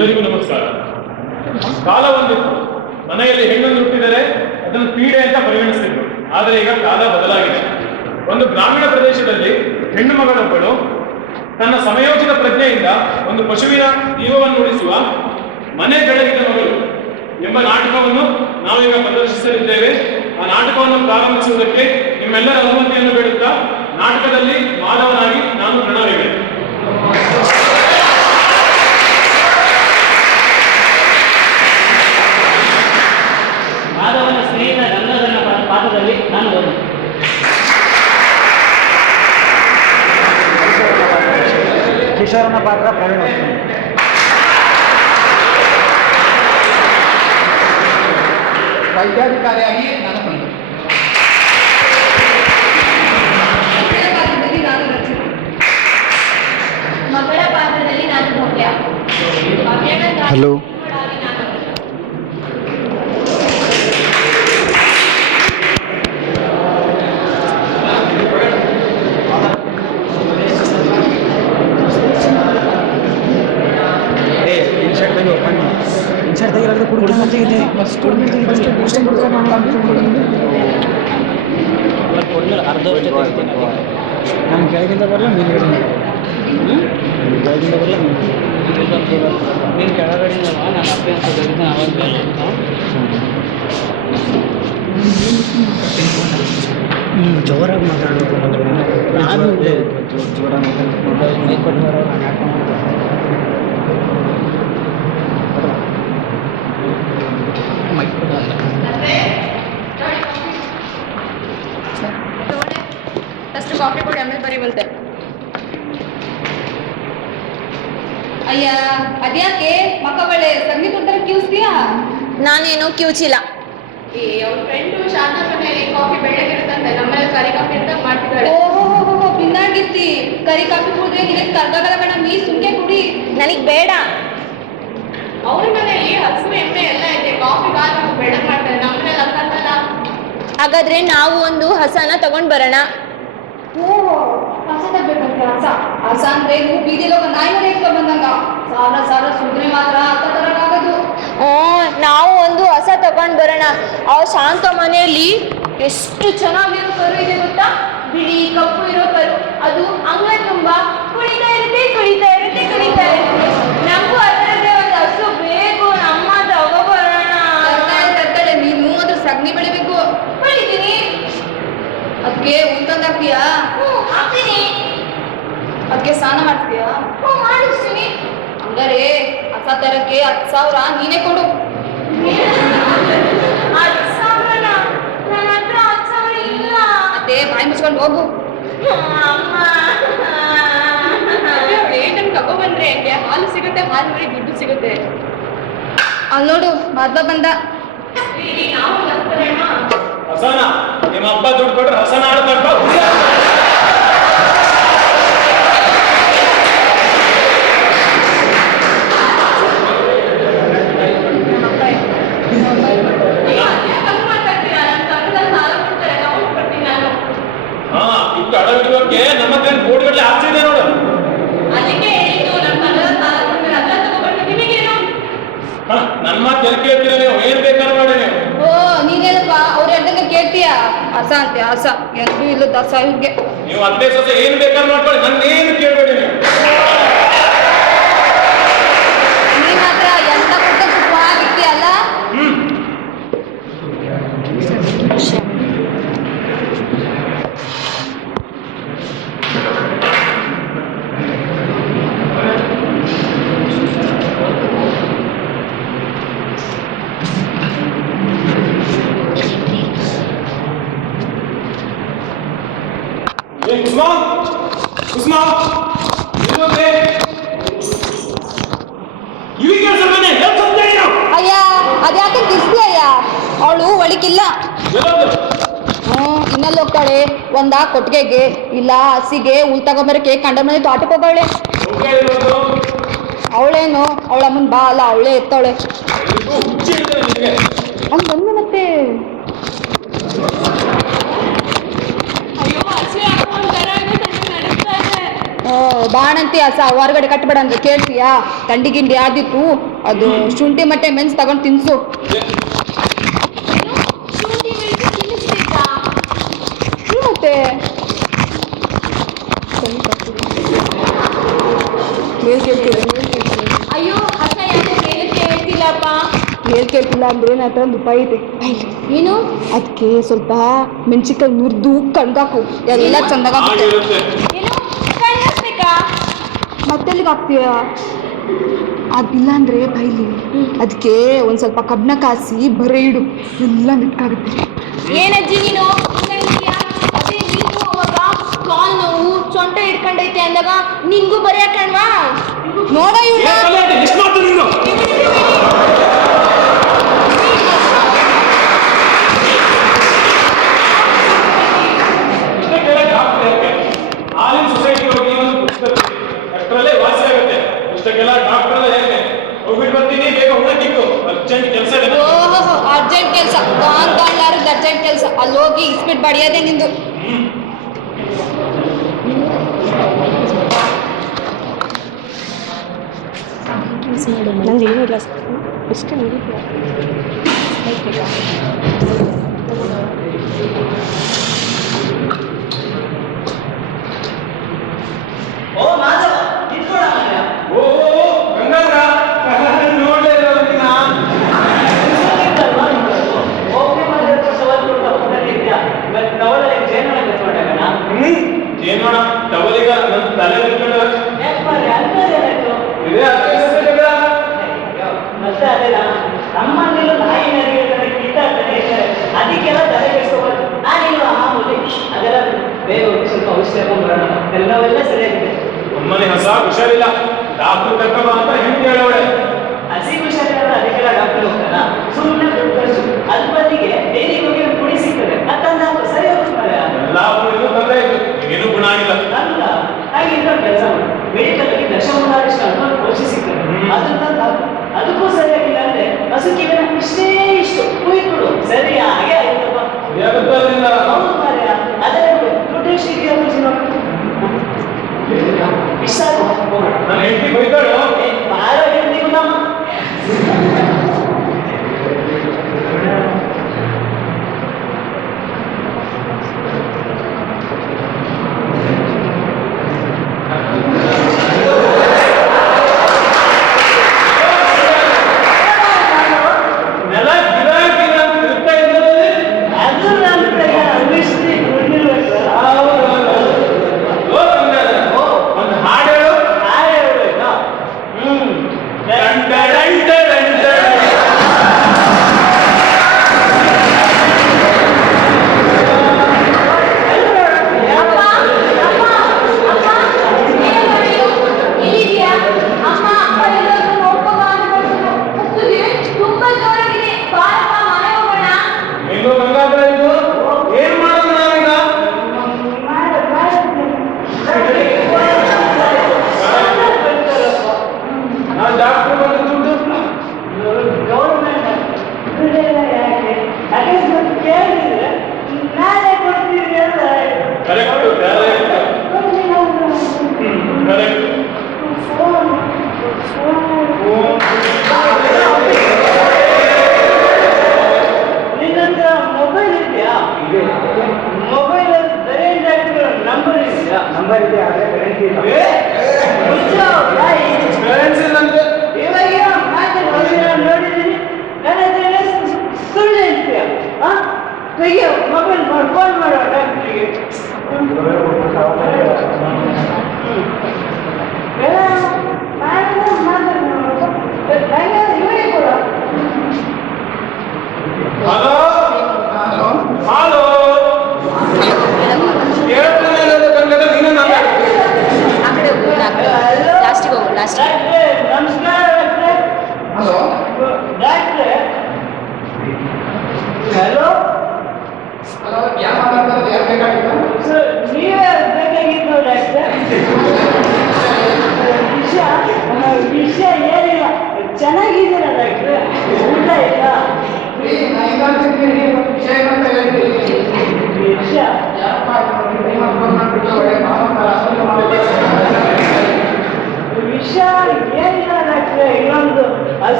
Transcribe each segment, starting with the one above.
ಎಲ್ಲರಿಗೂ ನಮಸ್ಕಾರ. ಕಾಲ ಒಂದಿತ್ತು, ಮನೆಯಲ್ಲಿ ಹೆಣ್ಣನ್ನು ಹುಟ್ಟಿದರೆ ಅದನ್ನು ಪೀಡೆ ಅಂತ ಪರಿಗಣಿಸ್ತಿದ್ರು. ಆದರೆ ಈಗ ಕಾಲ ಬದಲಾಗಿದೆ. ಒಂದು ಗ್ರಾಮೀಣ ಪ್ರದೇಶದಲ್ಲಿ ಹೆಣ್ಣು ಮಗಳೊಬ್ಬಳು ತನ್ನ ಸಮಯೋಚಿತ ಪ್ರಜ್ಞೆಯಿಂದ ಒಂದು ಪಶುವಿನ ಜೀವವನ್ನು ಉಳಿಸುವ ಮನೆ ಬೆಳಗಿನ ಮಗಳು ಎಂಬ ನಾಟಕವನ್ನು ನಾವೀಗ ಪ್ರದರ್ಶಿಸಲಿದ್ದೇವೆ. ಆ ನಾಟಕವನ್ನು ಪ್ರಾರಂಭಿಸುವುದಕ್ಕೆ ನಿಮ್ಮೆಲ್ಲರ ಅನುಮತಿಯನ್ನು ಬೇಡುತ್ತಾ ನಾಟಕದಲ್ಲಿ ಮಾನವನಾಗಿ ನಾನು ಪ್ರಣವಿವೆ. ಮಾಧವನ ಸ್ನೇಹಿತ ಗಂಗಾಧರನ ಪಾತ್ರದಲ್ಲಿ ನಾನು ಒಂದು ಕಿಶೋರನ ಪಾತ್ರ ಪ್ರವೀಣ್. ವೈದ್ಯಾಧಿಕಾರಿಯಾಗಿ ನಾನು ಬಂದೆ. ಮಗಳ ಪಾತ್ರದಲ್ಲಿ ನಾನು ಭವ್ಯ. ಹಲೋ. ಇನ್ಶರ್ಟ್ ತೆಗಿರೋದು ಕುಡ್ಕೊಂಡು ಅರ್ಧ ನಾನು ಕೆಳಗಿಂದ ಬರಲ್ಲ, ನೀನು ಕೆಳಗಿಂದ ಬರಲ್ಲ, ನೀನು ಕೆಳಗಡೆಯಿಂದ ನಾನು ಅಪ್ಪೆ ಅಂತ ಹೇಳಿದ್ದೆ. ಅವಾಗ ಜೋರಾಗಿ ಮಾತಾಡಬೇಕು. ನಾನು ಜೋರಾಗಿ ಫಸ್ಟ್ ಕಾಫಿ ಕೊಡಿ, ಆಮೇಲೆ ಬರೀವಂತೆ. ಅಯ್ಯ ಅದ್ಯಾಕೆ ಮಕ್ಕಳೇ ಸಂಗೀತ ಒಂಥರ ಕ್ಯೂಸ್ತೀಯಾ? ನಾನೇನು ಕ್ಯೂಚಿಲ್ಲ. ಅವ್ರ ಫ್ರೆಂಡು ಶಾಂತ ಮನೆಯಲ್ಲಿ ಕಾಫಿ ಬೆಳ್ಳಗಿರುತ್ತಂತೆ, ನಮ್ಮಲ್ಲಿ ಕರಿ ಕಾಫಿ ಅಂತ ಮಾಡ್ತಿದ್ದಾಳೆ. ಓಹೋ ಭಿನ್ನಾಗಿತ್ತಿ. ಕರಿ ಕಾಫಿ ಕುಡಿದ್ರೆ ನಿನಗೆ ಕರ್ಗಾಗಲ್ಲ ಕಣ, ನೀ ಸುಮ್ಕೆ ಕುಡಿ. ನನಗ್ ಬೇಡ. ಅವ್ರ ಮನೆಯಲ್ಲಿ ಹಸು ಎಮ್ಮೆ ಎಲ್ಲ ಇದೆ, ಕಾಫಿ ಕಾಫಿ ಬೆಳ್ಳಗ್ ಮಾಡ್ತಾರೆ, ನಮ್ಮನೇಲಿ ಅಕ್ಕಲ್ಲ. ಹಾಗಾದ್ರೆ ನಾವು ಒಂದು ಹಸನ ತಗೊಂಡ್ ಬರೋಣ. ಓಹೋ ಹಸ ತಗ್ಬೇಕಂತೆ. ಹಸ ಅಂದ್ರೆ ನೀವು ಬೀದಿలో ఒక ನಾಯಿ ಮನೆ ಇಟ್ಕೊಂಡ್ ಬಂದಂಗ ಸಾರ ಸುದ್ರೆ ಮಾತ್ರ ಹಸ ತರಕಾಗದು. ನಾವು ಒಂದು ಹಸ ತಗೊಂಡ್ ಬರೋಣ. ಆ ಶಾಂತ ಮನೆಯಲ್ಲಿ ಎಷ್ಟು ಚೆನ್ನಾಗಿರೋ ಕರು ಇದೆ ಗೊತ್ತಾ? ಬಿಳಿ ಕಪ್ಪು ಇರೋ ಕರು, ಅದು ಅಂಗಳ ತುಂಬಾ ಕುಣಿತಾ ಇರುತ್ತೆ. ನಮಗೂ ಅದರದ್ದೇ ಒಂದು ಹಸು ಬೇಕು, ನಮ್ಮ ತಗೋಬರೋಣ. ತರ್ತಾಳೆ, ನೀನು ಅದ್ರ ಸಗಣಿ ಬೆಳಿಬೇಕು. ಬೆಳಿತೀನಿ. ಅದಕ್ಕೆ ಉಂಟೊಂದು ಹಾಕ್ತೀಯಾ? ಹಾಕ್ತೀನಿ. ಅದಕ್ಕೆ ಸ್ನಾನ ಮಾಡ್ತೀಯಾ? ಮಾಡಿಸ್ತೀನಿ. ಹಂಗಾರೆ ಹಸ ತರಕ್ಕೆ 10,000 ನೀನೇ ಕೊಡು. 10,000? ನನ್ನ ಹತ್ರ 10,000 ಇಲ್ಲ. ಅದೇ ಬಾಯಿ ಮುಚ್ಕೊಂಡು ಹೋಗು. ರೇಟನ್ನು ತಗೊಬಂದ್ರೆ ಹೆಂಗೆ? ಹಾಲು ಸಿಗುತ್ತೆ, ಹಾಲು ಮಾಡಿ ದುಡ್ಡು ಸಿಗುತ್ತೆ. ಅಲ್ಲಿ ನೋಡು ಮಾಧ್ವ ಬಂದ. ಹಸನ, ನಿಮ್ಮ ಅಪ್ಪ ದುಡ್ಡು ಕೊಟ್ರೆ ಹಸನ ಆಡ್ತಾರ. ಹಾ, ಇಷ್ಟು ಅಡವಿಡುವಕ್ಕೆ ನಮ್ಮ ಹತ್ರ ಕೋಟಿಗಟ್ಟಲೆ ಆಸ್ತಿ ಇದೆ ನೋಡು. ನನ್ನ ಮಾತು ಎಲ್ಲಿ ಕೇಳ್ತೀರ ನೀವು? ಏನ್ ಬೇಕಾದ್ರೂ ಮಾಡಿ ನೀವು. ಓ ನೀನೇನಪ್ಪ ಅವ್ರ ಹೇಳ್ದಂಗೆ ಕೇಳ್ತೀಯಾ? ಹಸ ಅಂತೆ, ಹಸ ಎಂದೂ ಇಲ್ಲ ದಸ ಇವ್ರಿಗೆ. ನೀವು ಅದೇ ಸೊಸೆ ಏನ್ ಬೇಕಾದ್ರೂ ಮಾಡ್ಕೊಳ್ಳಿ, ನನ್ನೇನು ಕೇಳ್ಬೇಡಿ ನೀವು. ನೀ ಮಾತ್ರ ಎಂತ ಕೊಟ್ಟ ತುಪ್ಪ ಆಗಿರ್ತೀಯಲ್ಲ. ಕುಸುಮಾ, ಇವಿ ಕೆಲಸ ಬನ್ನಿ. ಅಯ್ಯ ಅದ್ಯಾಕೆ ತಿರ್ಸ್ತೀಯ? ಅವಳು ಒಳಿಕಿಲ್ಲ. ಇನ್ನೆಲ್ಲ ಹೋಗ್ತಾಳೆ? ಒಂದ ಕೊಟ್ಟಿಗೆಗೆ ಇಲ್ಲ ಹಸಿಗೆ ಹುಲ್ ತಗೊಂಬರಕ್ಕೆ ಕಂಡ ಮನೆ ತೋಟಕ್ಕೆ ಹೋಗವಳೆ. ಅವಳೇನು ಅವಳ ಅಮ್ಮನ ಬಾ ಅಲ್ಲ, ಅವಳೇ ಎತ್ತವಳೆ. ಅವ್ನು ಬಂದು ಮತ್ತೆ ಬಾಣಂತಿ ಹೊರಗಡೆ ಕಟ್ಬೇಡ ಅಂದ್ರೆ ಕೇಳ್ತೀಯಾ? ತಂಡಿ ಗಿಂಡಿ ಆದಿತ್ತು ಅದು ಶುಂಠಿ ಮತ್ತೆ ಮೆಣಸು ತಗೊಂಡು ತಿನ್ಸು. ಮತ್ತೆ ಅಯ್ಯೋ ಅಕ್ಕ ಯಾಕೆ ಕೇಳಕ್ಕೆ ಹೇಳ್ತಿಲ್ಲಪ್ಪ. ಕೇಳ್ತಿಲ್ಲ ಅಂದ್ರೆ ನನ್ನ ಹತ್ರ 1 ರೂಪಾಯಿ ಐತೆ. ಏನು ಅದಕ್ಕೆ ಸ್ವಲ್ಪ ಮೆಣಸಿನ್ಕಾಯಿ ನುರಿದು ಕಣ್ಗಾಕು, ಎಲ್ಲ ಚಂದಾಗುತ್ತೆ. ಏನು ಕಣ್ಗಾಕ್ಬೇಕಾ? ಮತ್ತೆಲ್ಲಿಗೆ ಹಾಕ್ತೀಯ? ಅದಿಲ್ಲ ಅಂದ್ರೆ ಬೈಲಿ. ಅದಕ್ಕೆ ಒಂದು ಸ್ವಲ್ಪ ಕಬ್ಬನ ಕಾಸಿ ಬರೆ ಇಡು, ಎಲ್ಲ ಮಿಕ್ಕಾಗುತ್ತೆ. ಏನಜ್ಜಿ ನೀನು ಅದೇ ನೀನು ಅವಾಗ ಕಾಲ್ ನೋವು ಸೊಂಟ ಹಿಡ್ಕೊಂಡೈತೆ ಅಂದಾಗ ನಿಂಗೂ ಬರೆಯ ಕಣ್ವಾ? ನೋಡ ಹಾಲಿನ ಸೊಸೈಟಿ ಹೋಗಿ ಒಂದು ಪುಸ್ತಕ ಅಷ್ಟರಲ್ಲೇ ವಾಸಿ ಆಗುತ್ತೆ. ಪುಸ್ತಕೆಲ್ಲ ಡಾಕ್ಟರ್ ಹೇಗೆ ಹೋಗ್ಬಿಟ್ಟು ಬರ್ತೀನಿ, ಬೇಗ ಹೋಗಕ್ಕಿತ್ತು, ಅರ್ಜೆಂಟ್ ಕೆಲಸ ಇದೆ. ಅರ್ಜೆಂಟ್ ಕೆಲಸ ಅರ್ಜೆಂಟ್ ಕೆಲಸ. ಅಲ್ಲಿ ಹೋಗಿ ಇಸ್ಬಿಟ್ಟು ಬಡಿಯೋದೇ ನಿಂದು. ನಂದು ಏನೂ ಇಲ್ಲ ಇಷ್ಟೇ ನಡೀತಿಲ್ಲ. ಓ ಮಾಧವ ಓ ಗಂಗಾಧರ ನೋಡಲೇ ಜೇನೋಣ ಟವಲಿಗ ನನ್ನ ತಲೆ ಮತ್ತೆ ಅದೇನ ನಮ್ಮನೇಲೂ ನಾಯಿ ನರಿಗಿರ್ತಾರೆ, ಕಿತ್ತಾಡ್ತಾರೆ, ಅದಕ್ಕೆಲ್ಲ ತಲೆ ಕೆಡಿಸ್ಕೋಬಾರ್ದು. ನಾನಿಲ್ಲ ಮಾಮೂಲಿ ಅದೆಲ್ಲ ಬೇಗ ಸ್ವಲ್ಪ ಔಷಧಿ ತಗೊಂಡು ಬರೋಣ, ಎಲ್ಲವೆಲ್ಲ ಸರಿಯಾಗಿದೆ. ಅಮ್ಮನೆ ಹೊಸ ಹುಷಾರಿಲ್ಲ, ಡಾಕ್ಟರ್ ಕರ್ಕೊಂಬ ಅಂತ ಹೆಂಗೆ ಹೇಳೋಳೆ. ಹಸಿ ಹುಷಾರಿಲ್ಲ ಅದಕ್ಕೆಲ್ಲ ಡಾಕ್ಟರ್ ಹೋಗ್ತಾರ? ಸುಮ್ಮನೆ ದುಡ್ಡು ಖರ್ಚು. ಅದ್ರ ಬದಿಗೆ ಡೈಲಿ ಹೋಗಿ ಪುಡಿ ಸಿಗ್ತದೆ, ಅದನ್ನ ಸರಿ ಹೋಗ್ತಾರೆ. ಎಲ್ಲ ಊರಿಗೂ ತೊಂದರೆ ಇತ್ತು, ಏನು ಗುಣ ಆಗಿಲ್ಲ. ಅಲ್ಲ ಹಾಗೆ ಇನ್ನೊಂದು ಕೆಲಸ ಮಾಡಿ, ಮೆಡಿಕಲ್ ಆಗಿ ದಶಮೂಲಾರಿಷ್ಟ ಅಂತ ಒಂದು ಔಷಧಿ ಸಿಗ್ತದೆ, ಅದನ್ನ ಅದಕ್ಕೂ ಸರಿಯಾಗಿಲ್ಲ ಅಂದ್ರೆ ಹಸುಕಿನ ಇಷ್ಟೇ ಇಷ್ಟು ಕುಯ್ಕೊಡು, ಸರಿ ಹಾಗೆ ಆಯ್ತಪ್ಪ. ಹೌದು ಮಾರ್ಯ, ಅದೇ ದುಡ್ಡು ಎಷ್ಟಿದೆಯಾ ಇಷ್ಟ ನನ್ನ ಹೆಂಡತಿ ಬೈತಾಳು. ಬಾರ ಹೆಂಡತಿ ನಮ್ಮ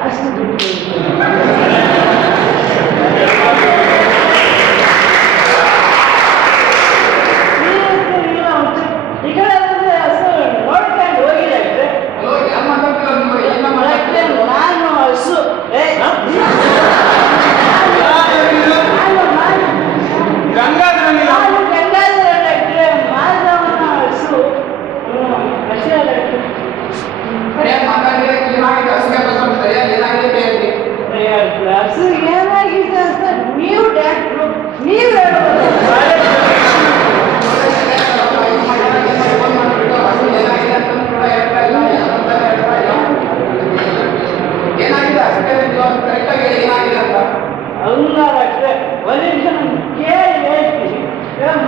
ಜಾಸ್ತಿ ದುಡ್ಡು ಈ ಕಡೆ ಬಂದ್ರೆ ಹಸು ನೋಡ್ಕೊಂಡು ಹೋಗಿದೆ ನಾನು ಹಸು ಹಸು ಏನಾಗಿದೆ ಅಂತ ನೀವು ಡಾಕ್ಟ್ರು ನೀವು ಹೇಳ್ಬೋದು ಅಲ್ಲ ಡಾಕ್ಟ್ರೆ ಒಂದು ನಿಮಿಷ ನಾನು ಕೇಳಿ ಹೇಳ್ತೀನಿ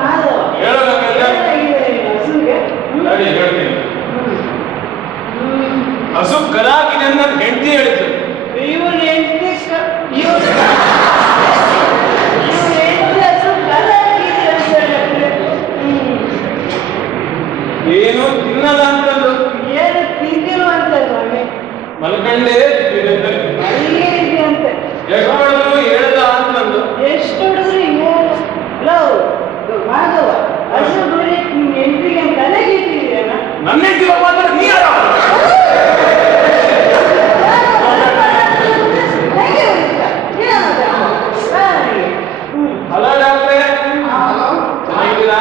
ಮಾಧವ ಹಸುಗೆ ಹಸು ಕಲಾಗಿದೆ ಅಂತ ಹೆಂಡತಿ ಹೇಳಿದ್ರು. ಇವನು ಹೆಂಡತಿ ಹಸು ಕಲಾಗಿದೆ ಅಂತ ಏನು ತಿನ್ನಲ್ಲ ಅಂತಂದು ಏನು ತಿಂದಿಲ್ಲ ಅಂತ ಸ್ವಾಮಿ ಮಲ್ಕಂಡೇ ಅಲ್ಲಿಗೆ ಇದೆ ಅಂತೆ ಎಷ್ಟು ಮಾಡಿದ್ರು ಹೇಳದ ಅಂತಂದು ಎಷ್ಟು ಹೊಡೆದ್ರು ಮಾಧವ ಹಸು ನೋಡಿ ನಿಮ್ ಹೆಂಡತಿಗೆ ಕಲೆಗಿಟ್ಟಿದೆಯಲ್ಲ ನನ್ನ ಹೆಂಡತಿ ಮಾತ್ರ ನೀ ಯಾರ ಹಲೋ ಡಾಕ್ಟ್ರೆ ಚೆನ್ನಾಗಿದ್ದೀರಾ?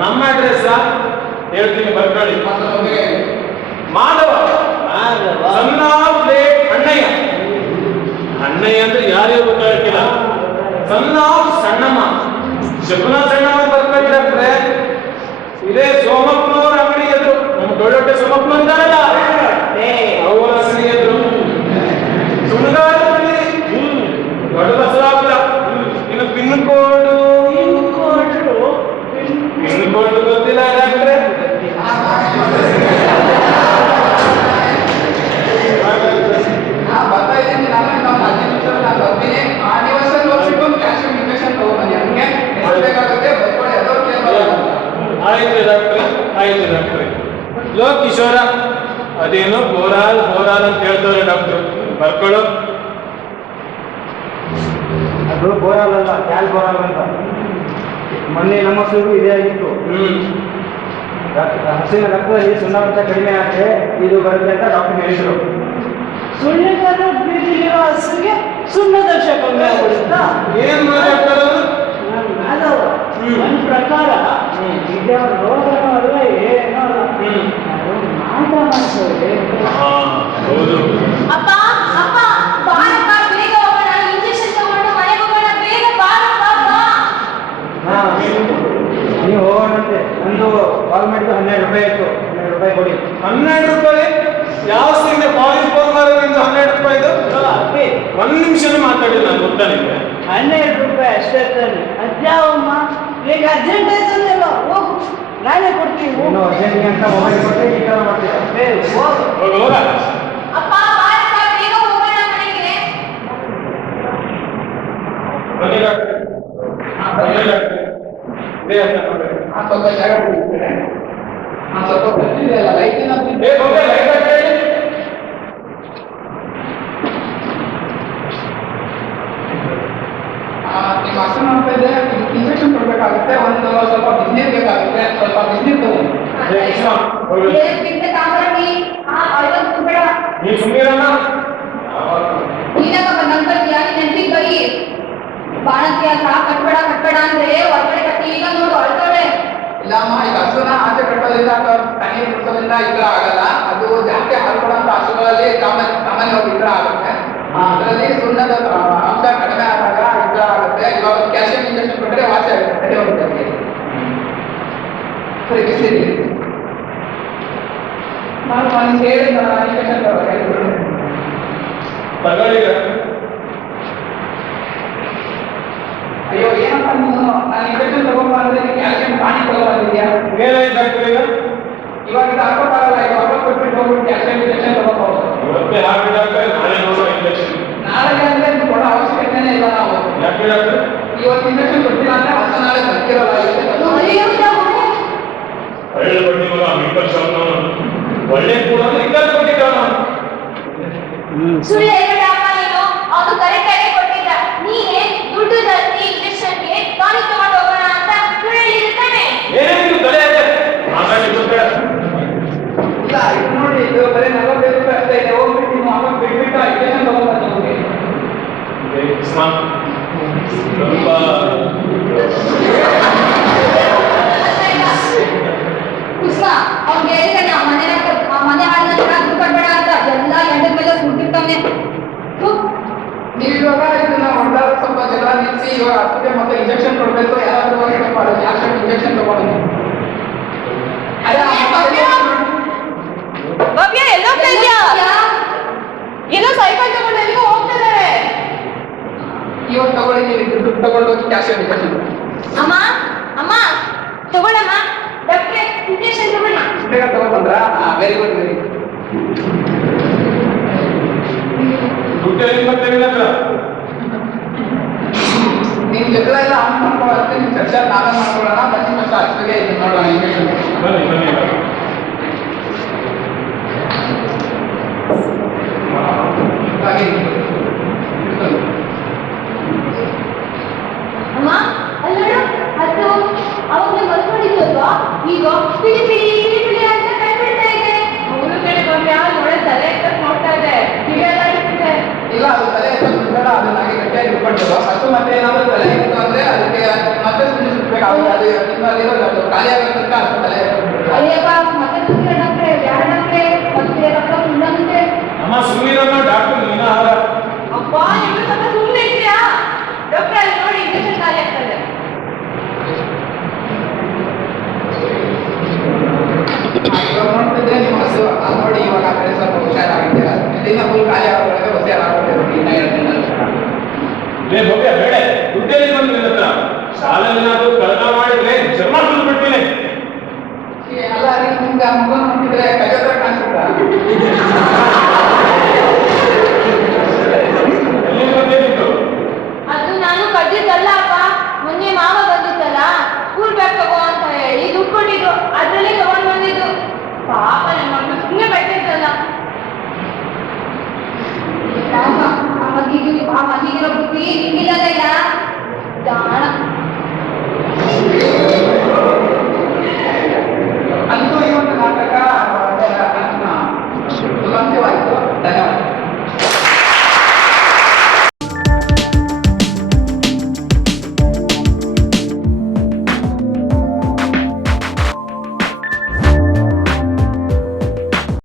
ನಮ್ಮ ಅಡ್ರೆಸ್ ಹೇಳ್ತೀನಿ ಬರ್ಕೊಳ್ಳಿ. ಮಾಧವ ಸಣ್ಣ ಪ್ಲೇಟ್ ಅಣ್ಣಯ್ಯ. ಅಣ್ಣಯ್ಯ ಅಂದ್ರೆ ಯಾರ್ಯಾರು ಗೊತ್ತಾಗಿಲ್ಲ. ಸಣ್ಣ ಸಣ್ಣಮ್ಮ ಶಕುನ ಸಣ್ಣಮ್ಮ ಬರ್ಕೊಳ್ಳಿ ಡಾಕ್ಟ್ರೆ. ಇದೇ ಸೋಮಪ್ಪನವ್ರ ಅಂಗಡಿ ಎದ್ರು ನಮ್ಮ ದೊಡ್ಡ ಸೋಮಪ್ಪನ ಅಂತಾರಲ್ಲ ಅವರ ಅಂಗಡಿ ಎದ್ರು ಸುಣಗಾರ ದೊಡ್ಡ ಬಸವಾಪುರ. ಇನ್ನು ಪಿನ್ಕೋಡು ಗೊತ್ತಿಲ್ಲ ಡಾಕ್ಟ್ರೆ. ಆಯ್ತು ಡಾಕ್ಟ್ರೆ ಆಯ್ತು ಡಾಕ್ಟ್ರೆ. ಲೋ ಕಿಶೋರ ಅದೇನೋ ಬೋರಾಲ್ ಅಂತ ಹೇಳ್ತಾರೆ ಡಾಕ್ಟ್ರು. ಬರ್ಕೊಳ್ಳೋ. ಅದು ಬೋರಾಲ್ ಅಲ್ಲ, ಕ್ಯಾಲ್ ಬೋರಾಲ್ ಅಂತ. ಮೊನ್ನೆ ನಮ್ಮ ಹಸುಗೂ ಇದೇ ಆಗಿತ್ತು. ಹಸುವಿನ ರಕ್ತದಲ್ಲಿ ಸುಣ್ಣಾಂಶ ಕಡಿಮೆ ಆದರೆ ಇದು ಬರುತ್ತೆ ಅಂತ ಡಾಕ್ಟರ್ ಹೇಳಿದ್ರು. ಸುಣ್ಣದ ಬೀದಿಲಿರೋ ಹಸುಗೆ ಸುಣ್ಣದೋಷ ಕಮ್ಮಿ ಆಗ್ಬಿಡುತ್ತಾ? ಏನ್ ಮಾತಾಡ್ತಾರ ಮಾಧವ ನನ್ನ ಪ್ರಕಾರ ಇದೇ ರೋಗನೂ ಅಲ್ಲ ಏನೋ ಅಲ್ಲ. ಮಾಟ ಮಾಡ್ತೇವೆ. ಹೌದು. ಅಪ್ಪ ಅಪ್ಪ ಬಾರಪ್ಪ ಬೇಗ ಹೋಗೋಣ, ಇಂಜೆಕ್ಷನ್ ತಗೊಂಡು ಮನೆಗೆ ಹೋಗೋಣ, ಬೇಗ ಬಾರಪ್ಪ ಬಾ. ನೀವು ಹೋಗೋಣಂತೆ. ನಂದು ಕಾಲ್ ಮಾಡಿದ್ದು 12 ರೂಪಾಯಿ ಆಯಿತು. 12 ರೂಪಾಯಿ ಕೊಡಿ. 12 ರೂಪಾಯಿ? ಯಾವ ಸಿಂಗ್ ಫೋನ್ ಮಾಡೋದ್ರಿಂದ 12 ರೂಪಾಯಿದು? ಒಂದು ನಿಮಿಷನೂ ಮಾತಾಡಿಲ್ಲ ನಾನು ಗೊತ್ತಾ ನಿಮಗೆ? 12 ರೂಪಾಯಿ ಅಷ್ಟೇ ತಾನೆ. ಅದ್ಯಾವಮ್ಮ ಈಗ ಅರ್ಜೆಂಟ್ ಆಯ್ತಂದಲ್ಲ, ಹೋಗು ನಾನೇ ಕೊಡ್ತೀನಿ. ಇನ್ನು ಅರ್ಜೆಂಟಿಗೆ ಅಂತ ಮೊಬೈಲ್ ಕೊಟ್ಟರೆ ಈ ಥರ ಮಾಡ್ತೀರಾ? ಹೋಗು ಹೋಗ ಅಪ್ಪ ಬಾರಪ್ಪ ಬೇಗ ಹೋಗೋಣ ಮನೆಗೆ. ಬನ್ನಿ ಡಾಕ್ಟ್ರೆ. ಬನ್ನಿ ಡಾಕ್ಟ್ರೆ. ಸ್ವಲ್ಪ ಜಾಗ ಬಿಟ್ಟಿದ್ರೆ ಸ್ವಲ್ಪ ಬರ್ತಿದೆ ಅಲ್ಲ ಲೈಟಿನ ನಿಮ್ಮ ಅಸನ ಮಾಡ್ತಾ ಇದೆ. ಇಂಜೆಕ್ಷನ್ ಕೊಡ್ಬೇಕಾಗುತ್ತೆ. ಒಂದು ಸ್ವಲ್ಪ ಬಿಸಿನೀರು ಬೇಕಾಗುತ್ತೆ. ಸ್ವಲ್ಪ ಬಿಸಿನೀರು ತಗೊಂಡು ನೀವು ಸುಮ್ಮೀರಮ್ಮ. ನೀನಕ್ಕ ನಂಬರ್ತೀಯ ನೆನಪಿಗೆ ಬರೀ ಬಾಣತ್ಯ ಕಟ್ಬೇಡ ಅಂದ್ರೆ ಹೊರಗಡೆ ಕಟ್ಟಿ ಈಗ ನೋಡು ಅಳ್ತಾಳೆ. ಇಲ್ಲಮ್ಮ, ಈಗ ಹಸುನ ಆಚೆ ಕಟ್ಟೋದ್ರಿಂದ ಅಥವಾ ತಣ್ಣೀರು ಕುಡಿಸೋದ್ರಿಂದ ಈ ಥರ ಆಗಲ್ಲ. ಅದು ಜಾಸ್ತಿ ಹಾಲು ಕೊಡುವಂಥ ಹಸುಗಳಲ್ಲಿ ಸಾಮಾನ್ಯವಾಗಿ ಈ ಥರ ಆಗುತ್ತೆ. ಅದರಲ್ಲಿ ಸುಣ್ಣದ ಅಂಶ ಕಡಿಮೆ ಆದಾಗ ಈ ಥರ ಆಗುತ್ತೆ. ಇವಾಗ ಕ್ಯಾಲ್ಸಿಯಂ ಇಂಜೆಕ್ಷನ್ ಕೊಟ್ಟರೆ ವಾಸಿ ಆಗುತ್ತೆ, ತಡೆ ಹೋಗುತ್ತೆ. ಸರಿ ಬಿಸಿಲಿ ನಾನು ಒಂದು ಹೇಳಿದ ಇಂಜೆಕ್ಷನ್ ತಗೊಳ್ಳಿ. ಅಯ್ಯೋ ಏನಪ್ಪ ನೀನು, ನಾನು ಇಂಜೆಕ್ಷನ್ ತಗೊಂಡು ಅಂದ್ರೆ ಕ್ಯಾಲ್ಸಿಯಂ ಪಾನಿ ಕೊಡೋದಿದೆಯಾ? ಏನಾಯ್ತು ಡಾಕ್ಟ್ರೆ ಈಗ? ಇವಾಗ ಇದು ಹಾಕೋಕ್ಕಾಗಲ್ಲ. ಈಗ ವಾಪಸ್ ಕೊಟ್ಬಿಟ್ಟು ಹೋಗ್ಬಿಟ್ಟು ಕ್ಯಾಲ್ಸಿಯಂ ಇಂಜೆಕ್ಷನ್ ತಗೋಬಹುದು. ಇವತ್ತೇ ಹಾಕಿ ಡಾಕ್ಟ್ರೆ. ಸುಳ್ಳು ಹೇಳ್ಬೇಡ ಅಮ್ಮ ನೀನು. ಅವನು ಕರೆಕ್ಟ್ ಆಗಿ ಕೊಟ್ಟಿದ್ದ. ನೀನೇ ದುಡ್ಡು ಜಾಸ್ತಿ ಇಂಜೆಕ್ಷನ್ಗೆ ಟಾನಿಕ್ ತಗೊಂಡು ಹೋಗೋಣ ಅಂತ ಸುಳ್ಳು ಹೇಳಿರ್ತಾನೆ. ಏನೇನು ತಲೆ ಇದೆ ಹಾಗಾಗಿ ಗೊತ್ತಿಲ್ಲ. ಇಲ್ಲ ಇದು ನೋಡಿ, ಇದು ಬರೀ 45 ರೂಪಾಯಿ ಅಷ್ಟೇ ಇದೆ. ಹೋಗ್ಬಿಟ್ಟು ನೀವು ಆವಾಗ ಬಿಟ್ಬಿಟ್ಟು ಇಂಜೆಕ್ಷನ್ ತಗೊಂಡ್ಬರ್ತೀನಿ ಹೋಗಿ. ಉಸ್ಮಾನ್ ಸ್ವಲ್ಪ ಉಸ್ಮಾ ಅವ್ನಿಗೆ ಹೇಳಿದಾನೆ ಆ ಮನೆ ಹಾಳನ್ನ ದುಡ್ಡು ಕೊಡ್ಬೇಡ ಅಂತ. ಎಲ್ಲ ಎಂಟದ ಮೇಲೆ ಸುಟ್ಟಿರ್ತಾನೆ. ನೀವು ಇವಾಗ ಇದನ್ನ ಹೊಡೆದಾದ್ರೆ ಸ್ವಲ್ಪ ಜಗಳ ನಿಲ್ಲಿಸಿ ಇವಾಗ ಅದಕ್ಕೆ ಮತ್ತೆ ಇಂಜೆಕ್ಷನ್ ಕೊಡ್ಬೇಕು. ಯಾರಾದ್ರೂ ಮಾಡಿ ಯಾಕೆ ಇಂಜೆಕ್ಷನ್ ತಗೊಂಡು ಅದೇ ಭವ್ಯ ಎಲ್ಲೋ ಇದ್ಯಾ? ಏನೋ ಸೈಕಲ್ ತಗೊಂಡು ಎಲ್ಲಿಗೋ ಹೋಗ್ತಿದ್ದಾರೆ. ಇವಾಗ ತಗೊಳ್ಳಿ, ನೀವು ದುಡ್ಡು ತಗೊಂಡು ಹೋಗಿ ಕ್ಯಾಶ್ ಇಂಜೆಕ್ಷನ್. ಅಮ್ಮ ಅಮ್ಮ ತಗೊಳ್ಳಮ್ಮ ಡಾಕ್ಟ್ರೆ ಇಂಜೆಕ್ಷನ್ ತಗೊಳ್ಳಿ. ಬೇಗ ತಗೊಂಡ್ಬಂದ್ರಾ? Very good very good. ದುಡ್ಡು ಎಲ್ಲಿ ಬರ್ತೇವೆ ಹತ್ರ ನಿಮ್ ಜಗಳ ಎಲ್ಲ ಆನ್ ಮಾಡ್ಕೊಳ್ಳೋದಕ್ಕೆ ನಿಮ್ ಚರ್ಚೆ ನಾವೇ ಮಾಡ್ಕೊಳ್ಳೋಣ. ಬನ್ನಿ ಫಸ್ಟ್ ಅಷ್ಟಿಗೆ ಇದು ನೋಡೋಣ ಇಂಜೆಕ್ಷನ್. ಬನ್ನಿ ಬನ್ನಿ ಹಾಗೆ ಅಮ್ಮ ಅಲ್ಲೋಡು ಅದು ಅವಾಗ ಮಲ್ಕೊಂಡಿದ್ವಲ್ವಾ, ಈಗ ಪಿಡಿ ಪಿಡಿ ಪಿಡಿ ಪಿಡಿ ಅಂತ ಕೈ ಬಿಡ್ತಾ ಇದೆ. ಅವಳು ಕಡೆ ಭವ್ಯ ನೋಡ ತಲೆ ಎತ್ತಕ್ಕೆ ನೋಡ್ತಾ ಇದೆ. ಕಿವಿಯೆಲ್ಲ ಇಟ್ಟಿದೆ. ಇಲ್ಲ, ಅದು ತಲೆ ಎತ್ತಬೇಡ, ಅದನ್ನ ಹಾಗೆ ಗಟ್ಟಿಯಾಗಿ ಇಟ್ಕೊಳ್ಬೋದು. ಮತ್ತು ಮತ್ತೆ ಏನಾದ್ರೂ ತಲೆ ಇತ್ತು ಅಂದ್ರೆ ಅದಕ್ಕೆ ಮತ್ತೆ ಸುಮ್ಮನೆ ಸುತ್ತಬೇಕಾಗುತ್ತೆ. ಅದು ನಿಮ್ಮಲ್ಲಿರೋದು ಅದು ಖಾಲಿ ಆಗೋ ತನಕ ಅದು ತಲೆ ಎತ್ತಬೇಕು. ಅಯ್ಯಪ್ಪ ಮತ್ತೆ ಸುಮ್ಮನೆ ಡಾಕ್ಟ್ರೆ ಯಾರ ಡಾಕ್ಟ್ರೆ ಮತ್ತೆ ರಕ್ತ ಸುಮ್ಮನೆ. ಅಮ್ಮ ಸುಮ್ಮನಿರಮ್ಮ, ಡಾಕ್ಟರ್ ನೀನ ಆದ. ಅಪ್ಪ ನೀವು ಸ್ವಲ್ಪ ಸುಮ್ಮನೆ ಇದ್ದೀರಾ? ಡಾಕ್ಟ್ರೆ ಅಲ್ಲಿ ನೋಡಿ ಇಂಜೆಕ್ಷನ್ ಖಾಲಿ ಆಗ್ತದೆ. ಇವಾಗ ನೋಡ್ತಿದ್ರೆ ನಿಮ್ಮ ಹಸು ನೋಡಿ ಇವಾಗ ಆ ಕಡೆ ಸ್ವಲ್ಪ ಹುಷಾರಾಗಿದ್ದೀರಾ. ಇದನ್ನ ಫುಲ್ ಖಾಲಿ ಆಗೋದ್ರೊಳಗೆ ಹುಷಾರಾಗ್ಬಿಟ್ಟಿರುತ್ತೆ. ಇನ್ನ 2 ದಿನ ಲೇ ಭವ್ಯ ಬೇಡ, ದುಡ್ಡೇಲಿ ಬಂದು ನಿನ್ನ ಹತ್ರ ಶಾಲೆಯಲ್ಲಾದ್ರೂ ಕಳತ ಮಾಡಿದ್ರೆ ಜನ್ಮ ಸುಳ್ಳು ಬಿಡ್ತೀನಿ. ಅಲ್ಲ ರೀ, ನಿಮ್ಗೆ ಆ ಮಗು ನೋಡ್ತಿದ್ರೆ ಕೈಯತ್ರ ಕಾಣಿಸುತ್ತಾ? ಎಲ್ಲಿ ಬಂದೇನಿತ್ತು? ಅದು ನಾನು ಕದ್ದಿದ್ದಲ್ಲ ಅಪ್ಪ. ಮೊನ್ನೆ ಮಾವ ಬಂದಿತ್ತಲ್ಲ, ಸ್ಕೂಲ್ ಬ್ಯಾಗ್ ತಗೋ ಅಂತ ಹೇಳಿ ದುಡ್ಡು ಕೊಟ್ಟಿದ್ದು, ಅದ್ರಲ್ಲೇ ತಗೊಂಡು ಬಂದಿದ್ದು. ಪಾಪ ನನ್ನ ಮಕ್ಕಳು ಸುಮ್ಮನೆ ಬೈತಿದ್ದಲ್ಲ. ಆ ಮಗಿಗಿರೋ ಬುದ್ಧಿ ನಿಂಗಿಲ್ಲ